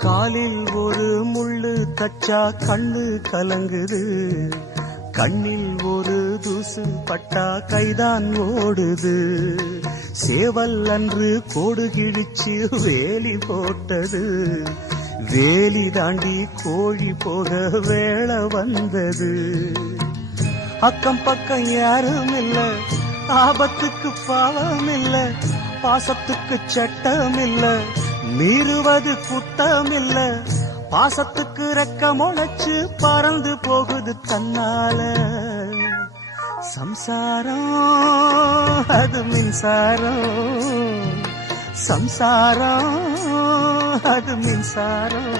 காலில் ஒரு முள்ளு தச்சா கண்ணு கலங்குது, கண்ணில் ஒரு தூசு பட்டா கைதான் ஓடுது. சேவல் அன்று கோடு கிழிச்சு வேலி போட்டது, வேலி தாண்டி கோழி போக வேளை வந்தது. அக்கம் பக்கம் யாரும் இல்ல, ஆபத்துக்கு பாவம் இல்ல, பாசத்துக்கு சட்டம் இல்ல, மீறுவது குத்தம் இல்ல. பாசத்துக்கு ரெக்க முளைச்சு பறந்து போகுது தன்னால. சம்சாரம் அது மின்சாரம், சம்சாரம் அது மின்சாரம்.